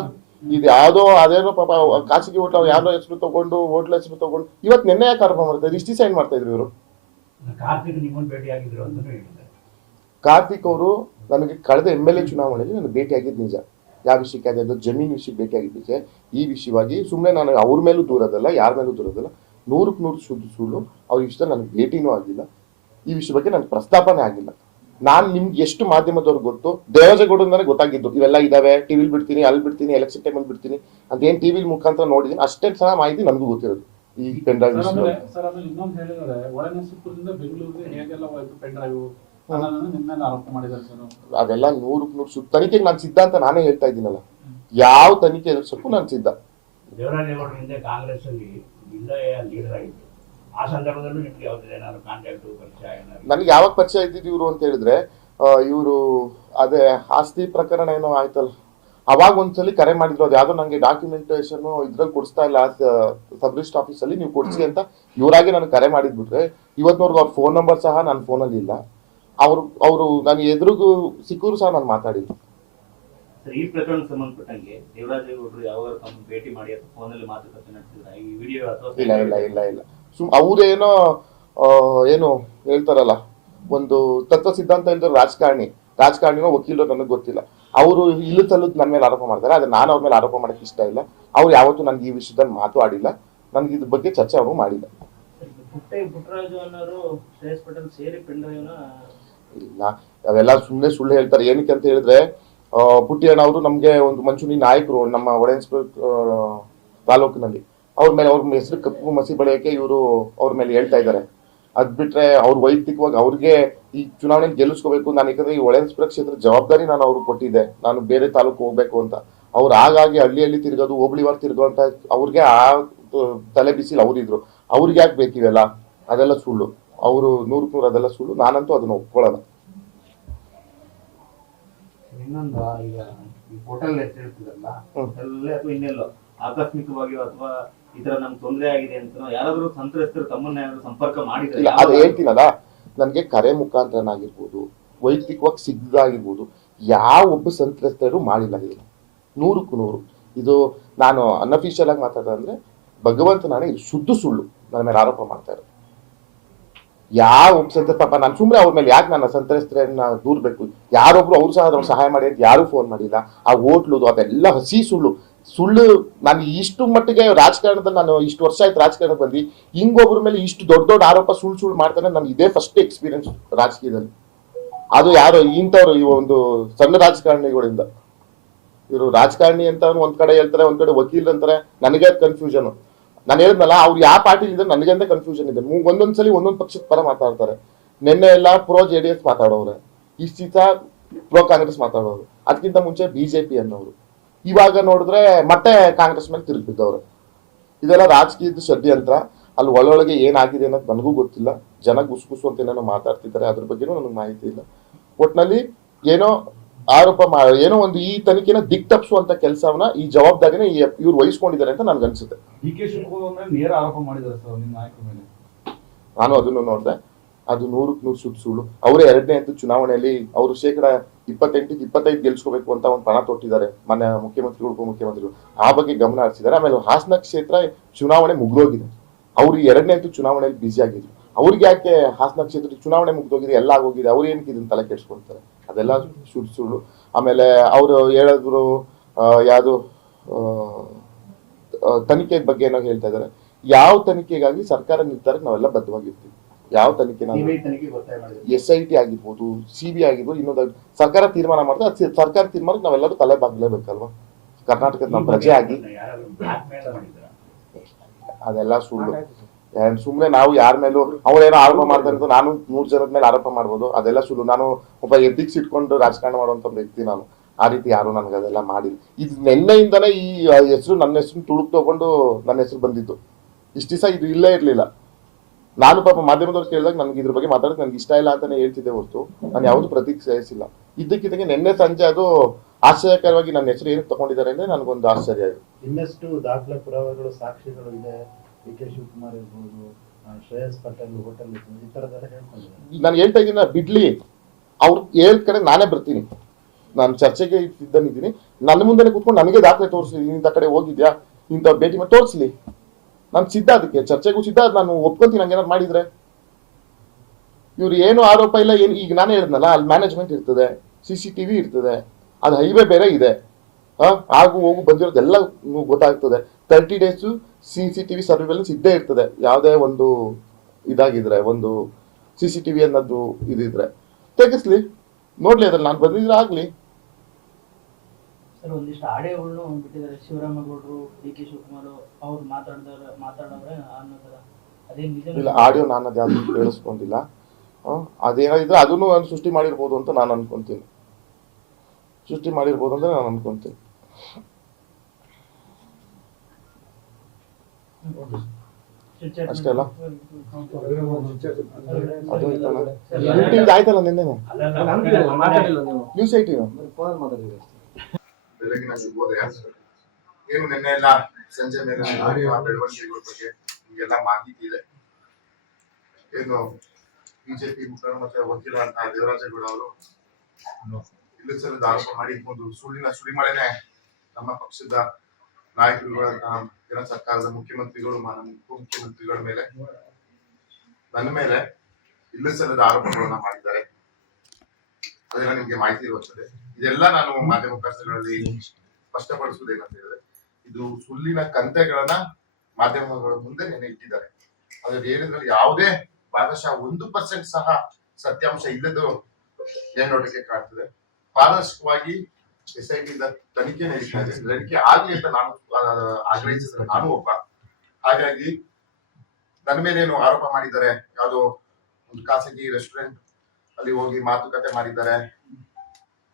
ಇದು ಯಾವುದೋ ಅದೇನೋ ಪಾಪ ಖಾಸಗಿ ಹೋಟ್ಲ ಯಾರೋ ಹೆಸರು ತಗೊಂಡು ಹೋಟ್ಲ ಹೆಸರು ತಗೊಂಡು. ಇವತ್ತು ನಿನ್ನೆ ಯಾಕೆ ಮಾಡ್ತಾ ಇದ್ದೀವಿ ಇಷ್ಟು ಸೈನ್ ಮಾಡ್ತಾ ಇದ್ರು ಇವರು? ಕಾರ್ತಿಕ್ ನಿಮ್ಮನ್ನು ಭೇಟಿಯಾಗಿದ್ರು ಅಂತ ಹೇಳಿದ್ದಾರೆ ಕಾರ್ತಿಕ್ ಅವರು ನನಗೆ ಕಳೆದ ಎಂ ಎಲ್ ಎ ಚುನಾವಣೆಯಲ್ಲಿ ನನಗೆ ಭೇಟಿಯಾಗಿದ್ದು ನಿಜ. ಯಾವ ವಿಷಯಕ್ಕೆ ಆಗಿದ್ದು ಜಮೀನು ವಿಷಯಕ್ಕೆ ಭೇಟಿಯಾಗಿದ್ದು ನಿಜ. ಈ ವಿಷಯವಾಗಿ ಸುಮ್ಮನೆ ನಾನು ಅವ್ರ ಮೇಲೂ ದೂರದಲ್ಲ ಯಾರ ಮೇಲೂ ದೂರದಲ್ಲ ನೂರಕ್ಕೆ ನೂರು ಸುಳ್ಳು ಸುಳ್ಳು. ಅವ್ರ ವಿಷಯದಲ್ಲಿ ನನಗೆ ಭೇಟಿನೂ ಆಗಿಲ್ಲ. ಈ ವಿಷಯ ಬಗ್ಗೆ ನನಗೆ ಪ್ರಸ್ತಾಪನೆ ಆಗಿಲ್ಲ. ನಾನು ನಿಮ್ಗೆ ಎಷ್ಟು ಮಾಧ್ಯಮದವ್ರಿಗೆ ಗೊತ್ತು ದೇವಜ ನನಗೆ ಗೊತ್ತಾಗಿದ್ದು, ಇವೆಲ್ಲ ಇದಾವೆ ಟಿವಿಲಿ ಬಿಡ್ತೀನಿ, ಅಲ್ಲಿ ಬಿಡ್ತೀನಿ ಎಲೆಕ್ಷನ್ ಟೈಮಲ್ಲಿ ಬಿಡ್ತೀನಿ ಅಂತ ಏನು ಟಿವಿಲಿ ಮುಖಾಂತರ ನೋಡಿದ್ದೀನಿ, ಅಷ್ಟೇ ಸಹ ಮಾಹಿತಿ ನನಗೂ ಗೊತ್ತಿರೋದು. ಈ ಪೆನ್ ಡ್ರೈವ್ ಸರ್ ಆಮೇಲೆ ಇನ್ನೊಂದು ಹೇಳಿದ್ರೆ ಒಳನೆ ಸುತ್ತೂರಿಂದ ಬೆಂಗಳೂರಿಗೆ ಹೇಗೆಲ್ಲ ಹೋಯ್ತು ಪೆನ್ ಡ್ರೈವ್ ಅದೆಲ್ಲ ನೂರಕ್ಕೆ ನೂರು ಸುತ್ತ ತನಿಖೆಗೆ ನಾನು ಸಿದ್ಧ ಅಂತ ನಾನೇ ಹೇಳ್ತಾ ಇದ್ದೀನಲ್ಲ. ಯಾವ ತನಿಖೆ ಎದುರಿಸಕ್ಕೂ ನಾನು ಸಿದ್ಧ. ದೇವರಾಜೇಗೌಡ ಹಿಂದೆ ಕಾಂಗ್ರೆಸ್ ಅಲ್ಲಿ ಜಿಲ್ಲೆಯ ಲೀಡರ್ ಆಗಿತ್ತು ಆ ಸಂದರ್ಭದಲ್ಲೂ ನಿಮ್ಗೆ ಯಾವ್ದು ಕಾಂಟ್ಯಾಕ್ಟ್ ಪರಿಚಯ ನನಗೆ ಯಾವಾಗ ಪರಿಚಯ ಇದ್ದಿದ್ದು ಇವರು ಅಂತ ಹೇಳಿದ್ರೆ ಇವರು ಅದೇ ಆಸ್ತಿ ಪ್ರಕರಣ ಏನೋ ಆಯ್ತಲ್ಲ. ಅವಾಗ ಒಂದ್ಸಲಿ ಕರೆ ಮಾಡಿದ್ರು. ಅದು ಯಾವ್ದೋ ನಂಗೆ ಡಾಕ್ಯುಮೆಂಟೇಶನ್ ಇದ್ರಲ್ಲಿ ಕೊಡಿಸ್ತಾ ಇಲ್ಲ. ಸಬ್ ರಿಜಿಸ್ಟರ್ ಆಫೀಸಲ್ಲಿ ನೀವು ಕೊಡಿಸಿ ಅಂತ ಇವರಾಗೆ ನಾನು ಕರೆ ಮಾಡಿದ್ಬಿಟ್ರೆ ಇವತ್ತಿನವರೆಗೂ ಅವ್ರ ಫೋನ್ ನಂಬರ್ ಸಹ ನನ್ನ ಫೋನಲ್ಲಿ ಇಲ್ಲ. ಅವರು ಅವರು ನಾನು ಎದುರಿಗೂ ಸಿಕ್ಕರು ಸಹ ನಾನು ಮಾತಾಡಿದ್ದು. ಈ ಪ್ರಕರಣ ಸಂಬಂಧಪಟ್ಟಂಗೆ ಭೇಟಿ ಮಾಡಿ ಫೋನಲ್ಲಿ ಮಾತುಕತೆ ನಡೆಸಿದ್ರ? ಈ ವಿಡಿಯೋ ಅಥವಾ ಇಲ್ಲ ಇಲ್ಲ ಇಲ್ಲ ಇಲ್ಲ ಸುಮ್ ಅವ್ರೇನೋ ಏನು ಹೇಳ್ತಾರಲ್ಲ ಒಂದು ತತ್ವ ಸಿದ್ಧಾಂತ ಹೇಳಿದ್ರು ರಾಜಕಾರಣಿ. ರಾಜಕಾರಣಿನೋ ವಕೀಲರು ನನಗೆ ಗೊತ್ತಿಲ್ಲ. ಅವರು ಇಲ್ಲ ತಲ್ಲದ್ ನನ್ನ ಮೇಲೆ ಆರೋಪ ಮಾಡ್ತಾರೆ ಆದ್ರೆ ನಾನು ಅವ್ರ ಮೇಲೆ ಆರೋಪ ಮಾಡಕ್ಕೆ ಇಷ್ಟ ಇಲ್ಲ. ಅವ್ರು ಯಾವತ್ತೂ ನನಗೆ ಈ ವಿಷಯದಲ್ಲಿ ಮಾತಾಡಿಲ್ಲ. ನನಗೆ ಇದ್ರ ಬಗ್ಗೆ ಚರ್ಚೆ ಅವರು ಮಾಡಿಲ್ಲ. ಇಲ್ಲ ಅವೆಲ್ಲ ಸುಮ್ಮನೆ ಸುಳ್ಳು ಹೇಳ್ತಾರೆ. ಏನಕ್ಕೆ ಅಂತ ಹೇಳಿದ್ರೆ ಪುಟ್ಟಿಯಣ್ಣ ಅವರು ನಮಗೆ ಒಂದು ಮಂಚೂನಿ ನಾಯಕರು ನಮ್ಮ ಒಡೆನ್ಸ್ಪುರ ತಾಲೂಕಿನಲ್ಲಿ. ಅವ್ರ ಮೇಲೆ ಅವ್ರ ಹೆಸರು ಕಪ್ಪು ಮಸಿ ಬಳಿಯಕ್ಕೆ ಇವರು ಅವ್ರ ಮೇಲೆ ಹೇಳ್ತಾ ಇದ್ದಾರೆ. ಅದ್ ಬಿಟ್ರೆ ಅವ್ರ ವೈಯಕ್ತಿಕವಾಗಿ ಅವ್ರಿಗೆ ಈ ಚುನಾವಣೆ ಗೆಲ್ಲಿಸ್ಕೋಬೇಕು ನಾನು ಯಾಕಂದ್ರೆ ಈ ಒಳೆನ್ಸ್ಪುರ ಕ್ಷೇತ್ರ ಜವಾಬ್ದಾರಿ ನಾನು ಅವ್ರಿಗೆ ಕೊಟ್ಟಿದ್ದೆ. ನಾನು ಬೇರೆ ತಾಲೂಕು ಹೋಗ್ಬೇಕು ಅಂತ. ಅವ್ರು ಹಾಗಾಗಿ ಹಳ್ಳಿಯಲ್ಲಿ ಹಳ್ಳಿ ತಿರ್ಗೋದು ಹೋಬಳಿವಾರ ತಿರ್ಗೋ ಅಂತ ಅವ್ರಿಗೆ ಆ ತಲೆ ಬಿಸಿಲು ಅವ್ರಿದ್ರು. ಅವ್ರಿಗೆ ಯಾಕೆ ಬೇಕಿವೆಲ್ಲ? ಅದೆಲ್ಲ ಸುಳ್ಳು. ಅವರು ನೂರು ನೂರು ಅದೆಲ್ಲ ಸುಳ್ಳು. ನಾನಂತೂ ಅದನ್ನ ಒಪ್ಕೊಳ್ಳಲ್ಲ ಇನ್ನೊಂದು ಈಗ ಹೋಟೆಲ್ ಹೆಸರು ಆಕಸ್ಮಿಕವಾಗಿಯೋ ಅಥವಾ ಈ ತರ ನಮ್ಗೆ ತೊಂದರೆ ಆಗಿದೆ ಅಂತ ಯಾರಾದ್ರೂ ಸಂತ್ರಸ್ತರು ತಮ್ಮನ್ನ ಯಾರಾದ್ರೂ ಸಂಪರ್ಕ ಇಲ್ಲ ಮಾಡಿದ್ರೆ ಅದು ಹೇಳ್ತೀನಲ್ಲ ನನಗೆ ಕರೆ ಮುಖಾಂತರನಾಗಿರ್ಬೋದು ವೈಯಕ್ತಿಕವಾಗಿ ಸಿಗ್ದಾಗಿರ್ಬೋದು ಯಾವ ಒಬ್ಬ ಸಂತ್ರಸ್ತರು ಮಾಡಿಲ್ಲ ಇದು. ನೂರಕ್ಕೂ ನೂರು. ಇದು ನಾನು ಅನ್ಅಫಿಷಿಯಲ್ ಆಗಿ ಮಾತಾಡೋದಂದ್ರೆ ಭಗವಂತ ನಾನೇ ಇದು ಶುದ್ಧ ಸುಳ್ಳು. ನನ್ನ ಮೇಲೆ ಆರೋಪ ಮಾಡ್ತಾ ಇರೋದು. ಯಾವ ಒಬ್ಬ ಸಂತ್ರಸ್ತ ಪಾಪ ನಾನು ಸುಮ್ಮನೆ ಅವ್ರ ಮೇಲೆ ಯಾಕೆ ನನ್ನ ಸಂತ್ರಸ್ತರನ್ನ ದೂರ್ಬೇಕು? ಯಾರೊಬ್ರು ಅವ್ರು ಸಹ ಅವ್ರು ಸಹಾಯ ಮಾಡಿ ಅಂತ ಯಾರೂ ಫೋನ್ ಮಾಡಿಲ್ಲ. ಆ ಹೋಟ್ಲುದು ಅದೆಲ್ಲ ಹಸಿ ಸುಳ್ಳು. ಸುಳ್ಳು, ನಾನು ಇಷ್ಟು ಮಟ್ಟಿಗೆ ರಾಜಕಾರಣದಲ್ಲಿ ನಾನು ಇಷ್ಟು ವರ್ಷ ಆಯ್ತು ರಾಜಕಾರಣ ಬಂದು ಹಿಂಗೊಬ್ಬರ ಮೇಲೆ ಇಷ್ಟು ದೊಡ್ಡ ದೊಡ್ಡ ಆರೋಪ ಸುಳ್ಳು ಸುಳ್ಳು ಮಾಡ್ತಾನೆ ನನ್ಗೆ ಇದೇ ಫಸ್ಟ್ ಎಕ್ಸ್ಪೀರಿಯನ್ಸ್ ರಾಜಕೀಯದಲ್ಲಿ. ಅದು ಯಾರು ಇಂಥವ್ರು ಈ ಒಂದು ಸಣ್ಣ ರಾಜಕಾರಣಿಗಳಿಂದ. ಇವರು ರಾಜಕಾರಣಿ ಅಂತ ಒಂದ್ ಕಡೆ ಹೇಳ್ತಾರೆ, ಒಂದ್ ಕಡೆ ವಕೀಲ್ ಅಂತಾರೆ, ನನಗೆ ಕನ್ಫ್ಯೂಷನ್ ನಾನು ಹೇಳಿದ್ನಲ್ಲ, ಅವ್ರು ಯಾವ ಪಾರ್ಟಿ ಇದ್ರೆ ನನಗೆ ಅಂತ ಕನ್ಫ್ಯೂಷನ್ ಇದೆ. ಒಂದೊಂದ್ಸಲಿ ಒಂದೊಂದ್ ಪಕ್ಷದ ಪರ ಮಾತಾಡ್ತಾರೆ. ನಿನ್ನೆ ಎಲ್ಲ ಪ್ರೋ ಜೆ ಡಿ ಎಸ್ ಮಾತಾಡೋರೆ ಇಷ್ಟ ಪ್ರೋ ಕಾಂಗ್ರೆಸ್ ಮಾತಾಡೋರು ಅದಕ್ಕಿಂತ ಮುಂಚೆ ಬಿಜೆಪಿ ಅನ್ನೋರು ಇವಾಗ ನೋಡಿದ್ರೆ ಮತ್ತೆ ಕಾಂಗ್ರೆಸ್ ಮೇಲೆ ತಿರುಗಿ ಬಿದ್ದವ್ರು ಇದೆಲ್ಲ ರಾಜಕೀಯದ ಷಡ್ಯಂತ್ರ. ಅಲ್ಲಿ ಒಳೊಳಗೆ ಏನಾಗಿದೆ ಅನ್ನೋದು ನನಗೂ ಗೊತ್ತಿಲ್ಲ. ಜನ ಗುಸು ಗುಸು ಅಂತ ಏನೇನೋ ಮಾತಾಡ್ತಿದ್ದಾರೆ ಅದ್ರ ಬಗ್ಗೆನೂ ನನಗೆ ಮಾಹಿತಿ ಇಲ್ಲ. ಒಟ್ನಲ್ಲಿ ಏನೋ ಆರೋಪ ಮಾ ಏನೋ ಒಂದು ಈ ತನಿಖೆನ ದಿಕ್ ತಪ್ಪಿಸುವಂತ ಕೆಲಸವನ್ನ ಈ ಜವಾಬ್ದಾರಿನ ಇವ್ರು ವಹಿಸ್ಕೊಂಡಿದ್ದಾರೆ ಅಂತ ನನ್ಗೆ ಅನ್ಸುತ್ತೆ. ಡಿ ಕೆ ಶಿವಕುಮಾರ್ ನೇರ ಆರೋಪ ಮಾಡಿದ್ದಾರೆ ಸರ್ ನಿಮ್ಮ ನಾಯಕರ ಮೇಲೆ. ನಾನು ಅದನ್ನು ನೋಡಿದೆ. ಅದು ನೂರಕ್ಕೆ ನೂರು ಸುಟ್ಟು ಸುಳ್ಳು. ಅವರೇ ಎರಡನೇ ಅಂತ ಚುನಾವಣೆಯಲ್ಲಿ ಅವರು ಶೇಕಡ ಇಪ್ಪತ್ತೆಂಟಿಗೆ ಇಪ್ಪತ್ತೈದು ಗೆಲ್ಸ್ಕೋಬೇಕು ಅಂತ ಒಂದು ಪಣ ತೊಟ್ಟಿದ್ದಾರೆ ಮನೆ ಮುಖ್ಯಮಂತ್ರಿಗಳು, ಉಪಮುಖ್ಯಮಂತ್ರಿಗಳು. ಆ ಬಗ್ಗೆ ಗಮನ ಹರಿಸಿದ್ದಾರೆ. ಆಮೇಲೆ ಹಾಸನ ಕ್ಷೇತ್ರ ಚುನಾವಣೆ ಮುಗ್ದೋಗಿದೆ. ಅವ್ರು ಎರಡನೇ ಚುನಾವಣೆಯಲ್ಲಿ ಬ್ಯುಸಿ ಆಗಿದ್ರು. ಅವ್ರಿಗೆ ಯಾಕೆ ಹಾಸನ ಕ್ಷೇತ್ರ ಚುನಾವಣೆ ಮುಗ್ದೋಗಿದೆ, ಎಲ್ಲ ಆಗೋಗಿದೆ, ಅವ್ರು ಏನಕ್ಕೆ ಇದನ್ನ ತಲೆ ಕೆಡ್ಸ್ಕೊಳ್ತಾರೆ? ಅದೆಲ್ಲ ಸುಳ್ಳು ಸುಳ್ಳು. ಆಮೇಲೆ ಅವರು ಹೇಳಿದ್ರು ಯಾವುದು ತನಿಖೆ ಬಗ್ಗೆ ಏನೋ ಹೇಳ್ತಾ ಇದ್ದಾರೆ. ಯಾವ ತನಿಖೆಗಾಗಿ ಸರ್ಕಾರ ನಿರ್ಧಾರಕ್ಕೆ ನಾವೆಲ್ಲ ಬದ್ಧವಾಗಿರ್ತೀವಿ? ಯಾವ ತನಿಖೆ ಎಸ್ ಐ ಟಿ ಆಗಿರ್ಬೋದು ಸಿ ಬಿ ಆಗಿರ್ಬೋದು ಇನ್ನೊಂದು ಸರ್ಕಾರ ತೀರ್ಮಾನ ಮಾಡಿದ್ರೆ ಅದು ಸರ್ಕಾರ ತೀರ್ಮಾನಕ್ಕೆ ನಾವೆಲ್ಲರೂ ತಲೆ ಬಾಗ್ಲೇಬೇಕಲ್ವಾ ಕರ್ನಾಟಕದ ನಮ್ಮ ಪ್ರಜೆ ಆಗಿ. ಅದೆಲ್ಲ ಸುಳ್ಳು. ಸುಮ್ಮನೆ ಸುಮ್ನೆ ನಾವು ಯಾರ ಮೇಲೂ ಅವ್ರೇನೋ ಆರೋಪ ಮಾಡ್ತಾರೆ ಅಂತ ನಾನು ಮೂರು ಜನದ ಮೇಲೆ ಆರೋಪ ಮಾಡ್ಬೋದು ಅದೆಲ್ಲ ಸುಳ್ಳು. ನಾನು ಒಬ್ಬ ಎದ್ದಿಕ್ಸ್ ಇಟ್ಕೊಂಡು ರಾಜಕಾರಣ ಮಾಡುವಂತ ವ್ಯಕ್ತಿ ನಾನು. ಆ ರೀತಿ ಯಾರು ನನಗೆ ಅದೆಲ್ಲ ಮಾಡಿಲ್ಲ. ಇದು ನಿನ್ನೆಯಿಂದನೇ ಈ ಹೆಸರು ನನ್ನ ಹೆಸರು ತುಳುಕ್ ತಗೊಂಡು ನನ್ನ ಹೆಸರು ಬಂದಿದ್ದು ಇಷ್ಟು ದಿವಸ ಇದು ಇಲ್ಲೇ ಇರ್ಲಿಲ್ಲ. ನಾನು ಪಾಪ ಮಾಧ್ಯಮದವ್ರು ಕೇಳಿದಾಗ ನನಗೆ ಇದ್ರ ಬಗ್ಗೆ ಮಾತಾಡಕ್ ನನಗೆ ಇಷ್ಟ ಇಲ್ಲ ಅಂತಾನೆ ಹೇಳ್ತಿದ್ದೆ ಹೊರತು. ನಾನು ಯಾವುದು ಪ್ರತಿಕ್ರಿಯಿಸಿಲ್ಲ. ಇದ್ದಕ್ಕಿದ್ದಂಗೆ ನಿನ್ನೆ ಸಂಜೆ ಅದು ಆಶ್ಚರ್ಯಕರವಾಗಿ ನನ್ನ ಹೆಸರು ಏನಕ್ಕೆ ತಗೊಂಡಿದ್ದಾರೆ ಅಂದ್ರೆ ನನಗೊಂದು ಆಶ್ಚರ್ಯ ಇದೆ. ಇನ್ನಷ್ಟು ದಾಖಲೆ ಪುರಾವೆಗಳು ಸಾಕ್ಷಿಗಳು ಇದೆ. ಡಿ ಕೆ ಶಿವಕುಮಾರ್ ಇರ್ಬೋದು ಶ್ರೇಯಸ್ ಪಟೇಲ್ ಹೋಟೆಲ್ ಈ ಥರದ್ದೆಲ್ಲ ಹೇಳ್ಕೊಂಡಿದ್ದಾರೆ. ನಾನು ಹೇಳ್ತಾ ಇದ್ದೀನಿ ಬಿಡ್ಲಿ. ಅವ್ರು ಹೇಳ್ ಕಡೆ ನಾನೇ ಬರ್ತೀನಿ. ನಾನು ಚರ್ಚೆಗೆ ಇದ್ದಾನಿದ್ದೀನಿ ನನ್ನ ಮುಂದೆ ಕೂತ್ಕೊಂಡು ನನಗೆ ದಾಖಲೆ ತೋರಿಸಿ ಇಂಥ ಕಡೆ ಹೋಗಿದ್ಯಾ? ಇಂಥ ಭೇಟಿ ಮಾಡಿ ತೋರಿಸ್ಲಿ. ನಾನು ಸಿದ್ಧ ಅದಕ್ಕೆ, ಚರ್ಚೆಗೂ ಸಿದ್ಧ ನಾನು ಒಪ್ಕೊಂತೀನಿ ಹಂಗೇನಾದ್ರು ಮಾಡಿದ್ರೆ. ಇವ್ರು ಏನು ಆರೋಪ ಇಲ್ಲ, ಏನು ಈಗ ನಾನೇ ಹೇಳಿದ್ನಲ್ಲ, ಅಲ್ಲಿ ಮ್ಯಾನೇಜ್ಮೆಂಟ್ ಇರ್ತದೆ ಸಿ ಸಿ ಟಿವಿ ಇರ್ತದೆ, ಅದು ಹೈವೇ ಬೇರೆ ಇದೆ. ಆಗು ಹೋಗು ಬಂದಿರೋದೆಲ್ಲ ಗೊತ್ತಾಗ್ತದೆ. Thirty days C C TV surveillance ಇದ್ದೇ ಇರ್ತದೆ. ಯಾವುದೇ ಒಂದು ಇದಾಗಿದ್ರೆ, ಒಂದು ಸಿ ಸಿ ಟಿವಿ ಅನ್ನೋದು ಇದಿದ್ರೆ ತೆಗಿಸ್ಲಿ ನೋಡ್ಲಿ ಅದ್ರಲ್ಲಿ ನಾನು ಬಂದಿದ್ರೆ ಆಗ್ಲಿ. ಸರ್ ಒಂದಿಷ್ಟು ಆಡಿಯೋಗಳನ್ನು ಬಿಟ್ಟಿದ್ದಾರೆ ಶಿವರಾಮೇಗೌಡರು ಡಿ ಕೆ ಶಿವಕುಮಾರ್ ಅವ್ರು ಮಾತಾಡಿದ್ರೆ ಮಾತಾಡೋರೆ ಅನ್ನೋ ಅದೇ ನಿಜ ಇಲ್ಲ ಆಡಿಯೋ ನಾನು ಅದು ಯಾವ್ದು ಕೇಳಿಸ್ಕೊಂಡಿಲ್ಲ. ಆ, ಅದೇನಾದಿದ್ರೆ ಅದನ್ನು ನಾನು ಸೃಷ್ಟಿ ಮಾಡಿರ್ಬೋದು ಅಂತ ನಾನು ಅನ್ಕೊಂತೀನಿ. ಸೃಷ್ಟಿ ಮಾಡಿರ್ಬೋದು ಅಂತ ನಾನು ಅನ್ಕೊಂತೀನಿ. ಅಷ್ಟೇ ಅಲ್ಲ? ಅದು ಆಯ್ತಲ್ಲ ನಿನ್ನೆ ನ್ಯೂಸ್ ಐಟಿ ಬೆಳಗಿನ ಶುಭೋದಯ ಏನು ನಿನ್ನೆ ಎಲ್ಲ ಸಂಜೆ ಮೇಲೆ ಬೆಳವಣಿಗೆಗಳ ಬಗ್ಗೆ ನಿಮಗೆಲ್ಲ ಮಾಹಿತಿ ಇದೆ. ಏನು ಬಿಜೆಪಿ ಮುಖಂಡರು ಮತ್ತೆ ದೇವರಾಜ ದೇವರಾಜೇಗೌಡ ಅವರು ಇಲ್ಲಿ ಆರೋಪ ಮಾಡಿ ಒಂದು ಸುಳ್ಳಿನ ಸುಳಿಮಳೆನೆ ನಮ್ಮ ಪಕ್ಷದ ನಾಯಕರುಗಳಂತಹ ಕೇಂದ್ರ ಸರ್ಕಾರದ ಮುಖ್ಯಮಂತ್ರಿಗಳು ಉಪಮುಖ್ಯಮಂತ್ರಿಗಳ ಮೇಲೆ ನನ್ನ ಮೇಲೆ ಇಲ್ಲಸಲ್ಲದ ಆರೋಪಗಳನ್ನ ಮಾಡಿದ್ದಾರೆ. ಅದೆಲ್ಲ ನಿಮ್ಗೆ ಮಾಹಿತಿ ಇರುತ್ತದೆ ಇದೆಲ್ಲ ನಾನು ಮಾಧ್ಯಮ ಮುಖಾಂತರಗಳಲ್ಲಿ ಸ್ಪಷ್ಟಪಡಿಸುವುದೇನಂತ ಹೇಳಿದ್ರೆ ಇದು ಸುಳ್ಳಿನ ಕಂತೆಗಳನ್ನ ಮಾಧ್ಯಮಗಳ ಮುಂದೆ ನೆನೆ ಇಟ್ಟಿದ್ದಾರೆ ಅದ್ರಲ್ಲಿ ಹೇಳಿದ್ರಲ್ಲಿ ಯಾವುದೇ ಭಾಗಶಃ ಒಂದು ಪರ್ಸೆಂಟ್ ಸಹ ಸತ್ಯಾಂಶ ಇಲ್ಲದ್ದು ಮೇಲ್ನೋಟಕ್ಕೆ ಕಾಣ್ತದೆ? ಪಾರದರ್ಶಕವಾಗಿ ಎಸ್ ಐ ಟಿಯಿಂದ ತನಿಖೆ ನಡೀತಾ ಇದೆ. ತನಿಖೆ ಆಗ್ಲಿ ಅಂತ ನಾನು ಆಗ್ರಹಿಸಿದ್ರೆ ನಾನು ಒಬ್ಬ. ಹಾಗಾಗಿ ನನ್ನ ಮೇಲೆ ಏನು ಆರೋಪ ಮಾಡಿದ್ದಾರೆ? ಯಾವುದೋ ಒಂದು ಖಾಸಗಿ ರೆಸ್ಟೋರೆಂಟ್ ಅಲ್ಲಿ ಹೋಗಿ ಮಾತುಕತೆ ಮಾಡಿದ್ದಾರೆ.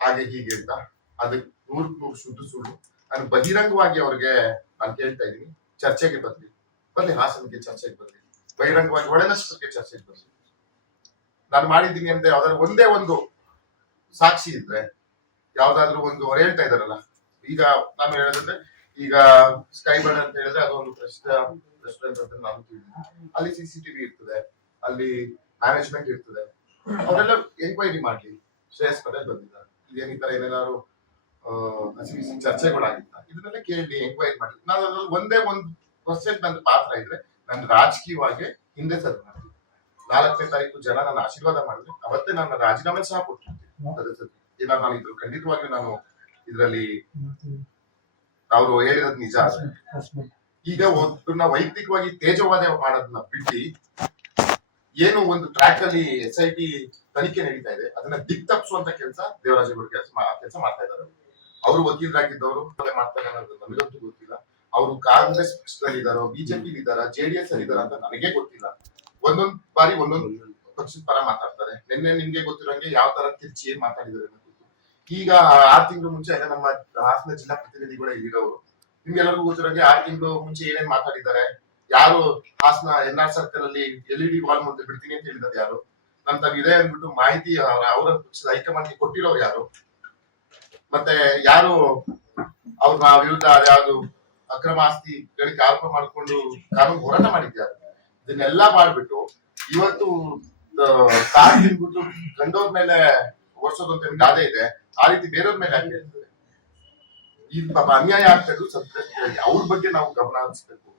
ಹಾಗೆ ಹೀಗೆ ಅಂತ. ಅದಕ್ಕೆ ನೂರ್ ನೂರು ಶುದ್ಧ ಸುಳ್ಳು. ನಾನು ಬಹಿರಂಗವಾಗಿ ಅವ್ರಿಗೆ ನಾನು ಕೇಳ್ತಾ ಇದ್ದೀನಿ. ಚರ್ಚೆಗೆ ಬರ್ಲಿ ಬರ್ಲಿ ಹಾಸನಕ್ಕೆ ಚರ್ಚೆಗೆ ಬರ್ಲಿ ಬಹಿರಂಗವಾಗಿ ಒಳನಷ್ಟಕ್ಕೆ ಚರ್ಚೆಗೆ ಬರ್ಲಿ ನಾನು ಮಾಡಿದ್ದೀನಿ ಅಂದ್ರೆ ಯಾವ್ದಾದ್ರು ಒಂದೇ ಒಂದು ಸಾಕ್ಷಿ ಇದ್ರೆ, ಯಾವ್ದಾದ್ರು ಒಂದು ಅವ್ರು ಹೇಳ್ತಾ ಇದಾರಲ್ಲ ಈಗ ನಾನು ಹೇಳೋದಂದ್ರೆ, ಈಗ ಸ್ಕೈ ಬರ್ಡ್ ಅಂತ ಹೇಳಿದ್ರೆ ಅದೊಂದು ಪ್ರಸಿದ್ಧ ರೆಸ್ಟೋರೆಂಟ್ ಅಂತ ನಾನು ತಿಳಿದಿದ್ದೀನಿ ಅಲ್ಲಿ ಸಿ ಸಿ ಟಿವಿ ಇರ್ತದೆ. ಅಲ್ಲಿ ಮ್ಯಾನೇಜ್ಮೆಂಟ್ ಇರ್ತದೆ. ಅವರೆಲ್ಲ ಎಂಕ್ವೈರಿ ಮಾಡ್ಲಿ. ಶ್ರೇಯಸ್ ಪಟೇಲ್ ಬಂದಿದ್ದಾರೆ. ಇದೇನು ಈ ಏನೇನಾದ್ರು ಬಿಸಿ ಚರ್ಚೆಗಳಾಗಿತ್ತ? ಇದನ್ನೆಲ್ಲ ಕೇಳಿ ಎಂಕ್ವೈರಿ ಮಾಡಿ ನಾನು ಅದ್ರಲ್ಲಿ ಒಂದೇ ಒಂದು ಪರ್ಸೆಂಟ್ ನನ್ನ ಪಾತ್ರ ಇದ್ರೆ, ನಾನು ರಾಜಕೀಯವಾಗಿ ಹಿಂದೆ ಸರ್ ಮಾಡ್ತೀನಿ. ನಾಲ್ಕನೇ ತಾರೀಕು ಜನ ನನ್ನ ಆಶೀರ್ವಾದ ಮಾಡಿದ್ರೆ, ಅವತ್ತೇ ನನ್ನ ರಾಜೀನಾಮೆ ಸಹ ಕೊಟ್ಟಿರ್ತೀನಿ ನಾನು ಇದ್ರು ಖಂಡಿತವಾಗಿ ನಾನು ಇದರಲ್ಲಿ ಅವರು ಹೇಳಿರೋದು ನಿಜ. ಈಗ ಒಬ್ಬರನ್ನ ವೈಯಕ್ತಿಕವಾಗಿ ತೇಜವಾದ ಮಾಡೋದನ್ನ ಬಿಟ್ಟು ಏನು ಒಂದು ಟ್ರ್ಯಾಕ್ ಅಲ್ಲಿ ಎಸ್ ಐ ಟಿ ತನಿಖೆ ನಡೀತಾ ಇದೆ, ಅದನ್ನ ದಿಕ್ ತಪ್ಪಿಸುವಂತ ಕೆಲಸ ದೇವರಾಜ ಕೆಲಸ ಕೆಲಸ ಮಾಡ್ತಾ ಇದ್ದಾರೆ ಅವರು. ವಕೀಲರಾಗಿದ್ದವರು ಕೊಲೆ ಮಾಡ್ತಾರೆ ಅನ್ನೋದು ನಮಗಂತೂ ಗೊತ್ತಿಲ್ಲ. ಅವರು ಕಾಂಗ್ರೆಸ್ ಪಕ್ಷದಲ್ಲಿ ಇದಾರೋ ಬಿಜೆಪಿ ಇದಾರ ಜೆಡಿಎಸ್ ಅಲ್ಲಿ ಇದಾರ ಅಂತ ನನಗೆ ಗೊತ್ತಿಲ್ಲ. ಒಂದೊಂದ್ ಬಾರಿ ಒಂದೊಂದು ಪಕ್ಷದ ಪರ ಮಾತಾಡ್ತಾರೆ. ನಿನ್ನೆ ನಿಮ್ಗೆ ಗೊತ್ತಿರೋಂಗೆ ಯಾವ ತರ ತಿರ್ಚಿ ಏನ್ ಮಾತಾಡಿದ್ದಾರೆ ಅನ್ನೋದು ಈಗ ಆರ್ ತಿಂಗಳು ಮುಂಚೆ ಎಲ್ಲ ನಮ್ಮ ಹಾಸನ ಜಿಲ್ಲಾ ಪ್ರತಿನಿಧಿಗಳೇ ಇರೋರು ನಿಮ್ಗೆಲ್ಲರಿಗೂ ಗೊತ್ತಿರೋಂಗೆ ಆರ್ ತಿಂಗಳು ಮುಂಚೆ ಏನೇನ್ ಮಾತಾಡಿದ್ದಾರೆ? ಯಾರು ಹಾಸನ ಎನ್ ಆರ್ ಸರ್ಕಲ್ ಅಲ್ಲಿ ಎಲ್ ಇ ಡಿ ವಾಲ್ ಮುಂದೆ ಬಿಡ್ತೀನಿ ಅಂತ ಹೇಳಿದ್ದಾರೆ ಯಾರು? ನಂತರ ಇದೆ ಅಂದ್ಬಿಟ್ಟು ಮಾಹಿತಿ ಅವ್ರ ಪಕ್ಷದ ಹೈಕಮಾಂಡ್ಗೆ ಕೊಟ್ಟಿರೋರು ಯಾರು? ಮತ್ತೆ ಯಾರು ಅವ್ರ ವಿರುದ್ಧ ಯಾವ್ದು ಅಕ್ರಮ ಆಸ್ತಿ ಗಳಿಗೆ ಆರೋಪ ಮಾಡಿಕೊಂಡು ಕಾನೂನು ಹೋರಾಟ ಮಾಡಿದ್ದಾರೆ ಇದನ್ನೆಲ್ಲ ಮಾಡ್ಬಿಟ್ಟು ಇವತ್ತು ಕಾರ್ ತಿನ್ಬಿಟ್ಟು ಗಂಡೋರ್ ಮೇಲೆ ಓಡಿಸೋದು ಅಂತ ಗಾದೆ ಇದೆ. ಆ ರೀತಿ ಬೇರೆಯವ್ರ ಮೇಲೆ ಹೇಳ್ತಾರೆ? ಈ ಅನ್ಯಾಯ ಆಗ್ತಾ ಇರೋದು ಅವ್ರ ಬಗ್ಗೆ ನಾವು ಗಮನ ಹರಿಸ್ಬೇಕು.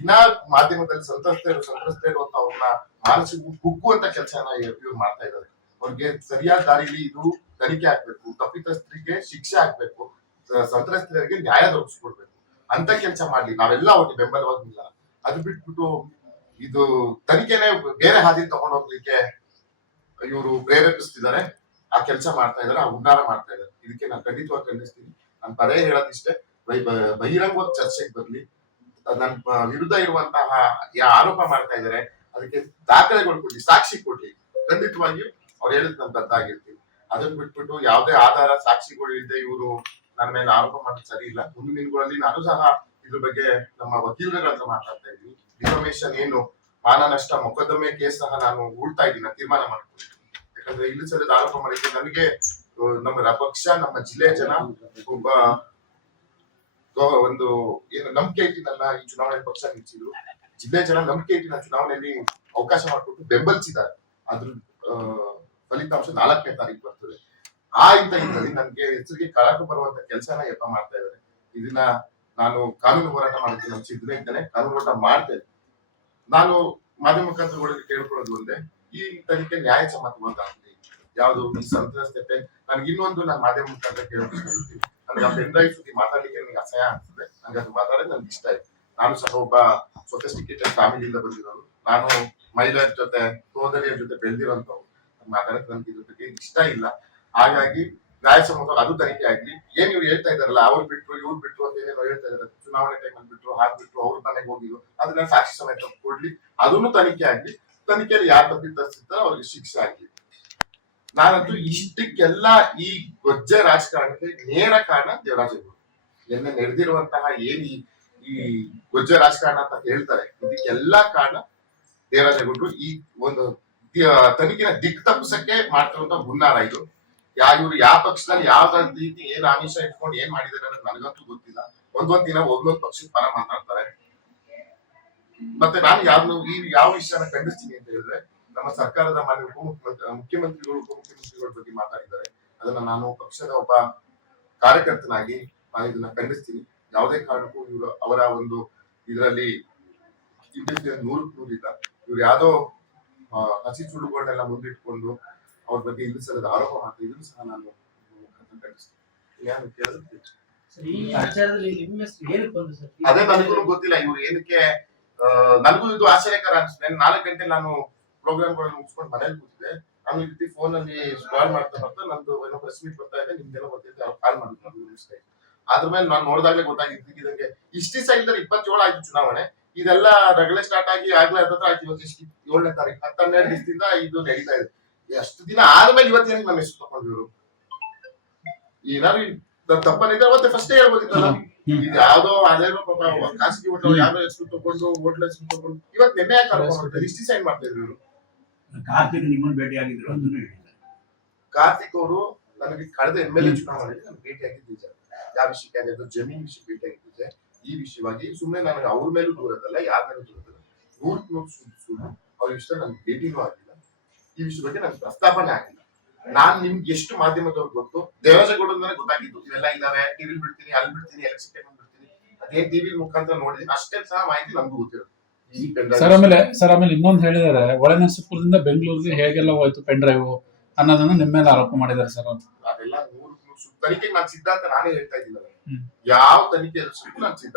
ದಿನಾ ಮಾಧ್ಯಮದಲ್ಲಿ ಸಂತ್ರಸ್ತರು ಸಂತ್ರಸ್ತರು ಅಂತ ಅವ್ರನ್ನ ಮಾನಸಿಕ ಕುಕ್ಕುವಂತ ಕೆಲಸನ ಇವ್ರು ಮಾಡ್ತಾ ಇದ್ದಾರೆ ಅವ್ರಿಗೆ ಸರಿಯಾದ ದಾರಿಲಿ ಇದು ತನಿಖೆ ಆಗ್ಬೇಕು, ತಪ್ಪಿತಸ್ಥರಿಗೆ ಶಿಕ್ಷೆ ಆಗ್ಬೇಕು ಸಂತ್ರಸ್ತರಿಗೆ ನ್ಯಾಯ ದೊರಕಿಸ್ಕೊಡ್ಬೇಕು. ಅಂತ ಕೆಲಸ ಮಾಡ್ಲಿ. ನಾವೆಲ್ಲ ಅವ್ರಿಗೆ ಬೆಂಬಲವಾಗಿಲ್ಲ ಅದ್ ಬಿಟ್ಬಿಟ್ಟು ಇದು ತನಿಖೆನೆ ಬೇರೆ ಹಾದಿ ತಗೊಂಡು ಹೋಗ್ಲಿಕ್ಕೆ ಇವರು ಪ್ರೇರೇಪಿಸ್ತಿದ್ದಾರೆ. ಆ ಕೆಲಸ ಮಾಡ್ತಾ ಇದಾರೆ, ಆ ಉಂಡಾರ ಮಾಡ್ತಾ ಇದ್ದಾರೆ ಇದಕ್ಕೆ ನಾನು ಖಂಡಿತವಾಗಿ ಖಂಡಿಸ್ತೀನಿ. ನಾನು ಪದೇ ಹೇಳೋದಿಷ್ಟೇ. ಬೈ- ಬ- ಬಹಿರಂಗವಾಗಿ ಚರ್ಚೆಗೆ ಬರ್ಲಿ. ನನ್ನ ವಿರುದ್ಧ ಇರುವಂತಹ ಯಾ- ಆರೋಪ ಮಾಡ್ತಾ ಇದ್ದಾರೆ, ಅದಕ್ಕೆ ದಾಖಲೆಗಳು ಕೊಡ್ಲಿ ಸಾಕ್ಷಿ ಕೊಡಿ. ಖಂಡಿತವಾಗಿಯೂ ಅವ್ರು ಹೇಳಿದ್ ನಾನು ಬದ್ದಾಗಿರ್ತೀನಿ ಅದನ್ನ ಬಿಟ್ಬಿಟ್ಟು ಯಾವುದೇ ಆಧಾರ ಸಾಕ್ಷಿಗಳು ಇಲ್ಲದೆ ಇವರು ನನ್ನ ಮೇಲೆ ಆರೋಪ ಮಾಡೋದು ಸರಿ ಇಲ್ಲ. ಮುಂದಿನ ದಿನಗಳಲ್ಲಿ ನಾನು ಸಹ ಇದ್ರ ಬಗ್ಗೆ ನಮ್ಮ ವಕೀಲರ ಮಾತಾಡ್ತಾ ಇದ್ದೀನಿ. ಇನ್ಫಾರ್ಮೇಶನ್ ಏನು? ಮಾನ ನಷ್ಟ, ಮೊಕದ್ದಮೆ ಕೇಸ್ ಸಹ ನಾನು ಹೂಡ್ತಾ ಇದ್ದೀನಿ ತೀರ್ಮಾನ ಮಾಡ್ಕೊಂಡಿದ್ದೀನಿ. ಯಾಕಂದ್ರೆ ಇಲ್ಲಿ ಸರಿದ ಆರೋಪ ಮಾಡಿದ್ರೆ ನನಗೆ ನಮ್ಮ ಪಕ್ಷ, ನಮ್ಮ ಜಿಲ್ಲೆಯ ಜನ ಒಬ್ಬ ಒಂದು ಏನು ನಂಬಿಕೆ ಇಟ್ಟಿನಲ್ಲ ಈ ಚುನಾವಣೆ ಪಕ್ಷ ನಿಲ್ಲಿಸಿದ್ರು ಜಿಲ್ಲೆ ಜನ ನಂಬಿಕೆ ಇಟ್ಟಿನ ಚುನಾವಣೆಯಲ್ಲಿ ಅವಕಾಶ ಮಾಡಿಕೊಟ್ಟು ಬೆಂಬಲಿಸಿದ್ದಾರೆ. ಅದ್ರ ಫಲಿತಾಂಶ ನಾಲ್ಕನೇ ತಾರೀಕು ಬರ್ತದೆ. ಆ ಇಂತ ಇದ್ರಲ್ಲಿ ನನಗೆ ಹೆಸರಿಗೆ ಕಳಕು ಬರುವಂತ ಕೆಲಸನ ಯತ್ನ ಮಾಡ್ತಾ ಇದ್ದಾರೆ. ಇದನ್ನ ನಾನು ಕಾನೂನು ಹೋರಾಟ ಮಾಡ್ತೀನಿ ನಮ್ಮ ಇದ್ದಾನೆ ಕಾನೂನು ಹೋರಾಟ ಮಾಡ್ತೇನೆ ನಾನು ಮಾಧ್ಯಮ ಮುಖಾಂತರಗಳಿಗೆ ಕೇಳ್ಕೊಳ್ಳೋದು ಒಂದೇ, ಈ ತನಿಖೆ ನ್ಯಾಯಸಮ್ಮತವಾಗಲಿ ಯಾವುದು ಈ ಸಂತ್ರಸ್ತತೆ ನನಗೆ ಇನ್ನೊಂದು ನಾನು ಮಾಧ್ಯಮ ಮುಖಾಂತರ ಕೇಳ್ಕೊಳ್ತೀನಿ ನನಗೆ ಆ ಪೆನ್ ಡ್ರೈವ್ ಸುದ್ದಿ ಮಾತಾಡ್ಲಿಕ್ಕೆ ನನಗೆ ಅಸಹ್ಯ ಆಗ್ತದೆ. ನನಗೆ ಅದು ಮಾತಾಡೋದು ನನಗೆ ಇಷ್ಟ ಇದೆ ನಾನು ಸಹ ಒಬ್ಬ ಸೊಫಿಸ್ಟಿಕೇಟೆಡ್ ಫ್ಯಾಮಿಲಿಯಿಂದ ಬಂದಿರೋರು ನಾನು ಮಹಿಳೆಯರ ಜೊತೆ, ಸೋದರಿಯರ ಜೊತೆ ಬೆಳೆದಿರೋಂಥವ್ರು. ಮಾತಾಡಕ್ಕೆ ನನಗೆ ಇದ್ರ ಇಷ್ಟ ಇಲ್ಲ. ಹಾಗಾಗಿ ನ್ಯಾಯಸಮ್ಮತ ಅದು ತನಿಖೆ ಆಗ್ಲಿ ಏನ್ ಇವ್ರು ಹೇಳ್ತಾ ಇದಾರಲ್ಲ ಅವ್ರು ಬಿಟ್ರು, ಇವ್ರು ಬಿಟ್ರು ಅಂತ ಏನೇನೋ ಹೇಳ್ತಾ ಇದಾರೆ ಚುನಾವಣೆ ಟೈಮಲ್ಲಿ ಬಿಟ್ರು, ಹಾಗೆ ಬಿಟ್ರು, ಅವ್ರ ಮನೆಗೆ ಹೋಗಿದ್ರು. ಅದನ್ನ ಸಾಕ್ಷಿ ಸಮೇತ ಕೊಡ್ಲಿ. ಅದನ್ನು ತನಿಖೆ ಆಗ್ಲಿ ತನಿಖೆಯಲ್ಲಿ ಯಾರು ತಪ್ಪಿತಸ್ಥಿರ್ತಾರೋ ಅವ್ರಿಗೆ ಶಿಕ್ಷೆ ಆಗ್ಲಿ. ನಾನಂತೂ ಇಷ್ಟಕ್ಕೆಲ್ಲ ಈ ಗೊಜ್ಜ ರಾಜಕಾರಣಕ್ಕೆ ನೇರ ಕಾರಣ ದೇವರಾಜೇಗೌಡ ನಿನ್ನೆ ನಡೆದಿರುವಂತಹ ಏನ್ ಈ ಗೊಜ್ಜೆ ರಾಜಕಾರಣ ಅಂತ ಹೇಳ್ತಾರೆ, ಇದಕ್ಕೆಲ್ಲ ಕಾರಣ ದೇವರಾಜೇಗೌಡರು ಈ ಒಂದು ತನಿಖಿನ ತನಿಖೆನ ದಿಕ್ ತಪ್ಪಿಸಕ್ಕೆ ಮಾಡ್ತಿರುವಂತ ಹುನ್ನಾರ ಇದು. ಯಾ, ಇವ್ರು ಯಾವ ಪಕ್ಷದಲ್ಲಿ ಯಾವ ರೀತಿ ಏನ್ ಆಮಿಷ ಇಟ್ಕೊಂಡು ಏನ್ ಮಾಡಿದಾರೆ ಅನ್ನೋದು ನನಗಂತೂ ಗೊತ್ತಿಲ್ಲ. ಒಂದೊಂದ್ ದಿನ ಒಂದೊಂದ್ ಪಕ್ಷದ ಪರ ಮಾತಾಡ್ತಾರೆ. ಮತ್ತೆ ನಾನು ಯಾವ್ದು, ಈ ಯಾವ ವಿಷಯನ ಖಂಡಿಸ್ತೀನಿ ಅಂತ ಹೇಳಿದ್ರೆ ನಮ್ಮ ಸರ್ಕಾರದ ಮಾನ್ಯ ಉಪಮುಖ್ಯಮಂತ್ರಿ ಮುಖ್ಯಮಂತ್ರಿಗಳು ಉಪಮುಖ್ಯಮಂತ್ರಿಗಳ ಬಗ್ಗೆ ಮಾತಾಡಿದ್ದಾರೆ. ಅದನ್ನ ನಾನು ಪಕ್ಷದ ಒಬ್ಬ ಕಾರ್ಯಕರ್ತನಾಗಿ ನಾನು ಇದನ್ನ ಖಂಡಿಸ್ತೀನಿ. ಯಾವುದೇ ಕಾರಣಕ್ಕೂ ಇವರು ಅವರ ಒಂದು ಇದರಲ್ಲಿ ನೂರಕ್ಕೆ ನೂರಿಲ್ಲ. ಇವ್ರು ಯಾವ್ದೋ ಹಸಿ ಸುಳ್ಳುಗಳನ್ನೆಲ್ಲ ಮುಂದಿಟ್ಕೊಂಡು ಅವ್ರ ಬಗ್ಗೆ ಇಲ್ಲಿ ಸಲದ ಆರೋಪ ಮಾಡ್ತಾ ಇದನ್ನು ಸಹ ನಾನು ಅದೇ ನನಗೂ ಗೊತ್ತಿಲ್ಲ ಇವ್ರು ಏನಕ್ಕೆ ನನಗೂ ಇದು ಆಶ್ಚರ್ಯಕರ ಅನ್ಸುತ್ತೆ. ನಾಲ್ಕು ಗಂಟೆ ನಾನು ಪ್ರೋಗ್ರಾಮ್ಗಳನ್ನು ಮುಗಿಸ್ಕೊಂಡು ಮನೇಲಿ ಕೂತಿದೆ ನಾನು ಈ ರೀತಿ ಫೋನ್ ಅಲ್ಲಿ ಸ್ಕ್ರಾಲ್ ಮಾಡ್ತಾ ಮಾಡ್ತಾ ನಂದು ಏನೋ ಪ್ರೆಸ್ ಮೀಟ್ ಬರ್ತಾ ಇದೆ ನಿಮ್ಗೆಲ್ಲ ಗೊತ್ತಿದೆ ಅವ್ರು ಕಾಲ್ ಮಾಡಿದ್ರು ಮಿಸ್ಟೇ ಅದ್ರ ಮೇಲೆ ನಾನು ನೋಡಿದಾಗಲೇ ಗೊತ್ತಾಗಿದ್ದು ಇದಂಗೆ ಇಷ್ಟು ದಿವಸ ಇಲ್ದರೆ ಇಪ್ಪತ್ತೇಳು ಆಯ್ತು ಚುನಾವಣೆ. ಇದೆಲ್ಲ ರಗಳೆ ಸ್ಟಾರ್ಟ್ ಆಗಿ ಆಗ್ಲೇ ಹತ್ತತ್ರ ಆಯ್ತು ಇವತ್ತು ಎಷ್ಟು ಏಳನೇ ತಾರೀಕು ಹತ್ತನ್ನೆರಡು ದಿವಸದಿಂದ ಇದು ನಡೀತಾ ಇದೆ. ಎಷ್ಟು ದಿನ ಆದ್ಮೇಲೆ ಇವತ್ತೇನಕ್ಕೆ ನಮ್ಮ ಹೆಸರು ತಗೊಂಡಿರು ಏನಾದ್ರು ತಪ್ಪನಿದ್ರೆ ಅವತ್ತೆ ಫಸ್ಟೇ ಹೇಳ್ಬೋದಿತ್ತಲ್ಲ? ಇದು ಯಾವ್ದೋ ಅದೇನೋ ಪಾಪ ಖಾಸಗಿ ಹೋಟೆಲ್ ಯಾವ್ದೋ ಹೆಸರು ತಗೊಂಡು ಹೋಟ್ಲ್ ಹೆಸರು ತಗೊಂಡು ಇವತ್ತು ನಿನ್ನೆ ಯಾಕೆ ಇಷ್ಟು ಸೈನ್ ಮಾಡ್ತಾ ಇದ್ರು ಇವರು? ಕಾರ್ತಿಕ್ ನಿಮ್ಮನ್ನು ಭೇಟಿ ಆಗಿದ್ರು ಅದನ್ನು ಹೇಳಿದ್ದಾರೆ. ಕಾರ್ತಿಕ್ ಅವರು ನನಗೆ ಕಳೆದ ಎಂ ಎಲ್ ಎ ಚುನಾವಣೆಯಲ್ಲಿ ನಾನು ಭೇಟಿ ಯಾವ ವಿಷಯಕ್ಕೆ ಆಗಿದ್ದು ಜಮೀನ್ ವಿಷಯ ಭೇಟಿ ಆಗಿದ್ದೆ ಈ ವಿಷಯವಾಗಿ ಸುಮ್ಮನೆ ನನಗೆ ಅವ್ರ ಮೇಲೂ ದೂರದಲ್ಲ, ಯಾರ ಮೇಲೂ ದೂರದಲ್ಲ. ನೂರಕ್ಕೆ ನೂರು ಸುಳ್ಳು ಅವ್ರ ವಿಷಯ ನನ್ಗೆ ಭೇಟಿನೂ ಆಗಿಲ್ಲ. ಈ ವಿಷಯ ಬಗ್ಗೆ ನನ್ಗೆ ಪ್ರಸ್ತಾಪನೆ ಆಗಿಲ್ಲ. ನಾನ್ ನಿಮ್ಗೆ ಎಷ್ಟು ಮಾಧ್ಯಮದವ್ರು ಗೊತ್ತು ದೇವರಾಜಗೌಡ ಅಂದ್ರೆ ಗೊತ್ತಾಗಿದ್ದು. ಇವೆಲ್ಲ ಇದಾವೆ ಟಿವಿ ಬಿಡ್ತೀನಿ, ಅಲ್ಲಿ ಬಿಡ್ತೀನಿ ಎಲೆಕ್ಷನ್ ಬಿಡ್ತೀನಿ. ಅದೇ ಟಿವಿ ಮುಖಾಂತರ ನೋಡಿದೀನಿ ಅಷ್ಟೇ ಸಹ ಮಾಹಿತಿ ನಮ್ಗೆ pendrive ಸರ್ ಆಮೇಲೆ ಸರ್ ಆಮೇಲೆ ಇನ್ನೊಂದು ಹೇಳಿದ್ದಾರೆ ಒಳನರಸೀಪುರದಿಂದ ಬೆಂಗಳೂರಿಗೆ ಹೇಗೆಲ್ಲ ಹೋಯ್ತು ಪೆನ್ ಡ್ರೈವ್ ಅನ್ನೋದನ್ನ ನಿಮ್ಮ ಮೇಲೆ ಆರೋಪ ಮಾಡಿದ್ದಾರೆ ಸರ್ ಅದೆಲ್ಲ ತನಿಖೆಗೆ ನಾನು ಸಿದ್ಧ ಅಂತ ನಾನೇ ಹೇಳ್ತಾ ಇದ್ದೀನಿ. ಹ್ಮ್. ಯಾವ ತನಿಖೆ ಸುಟ್ಟು ನಾನು ಸಿದ್ಧ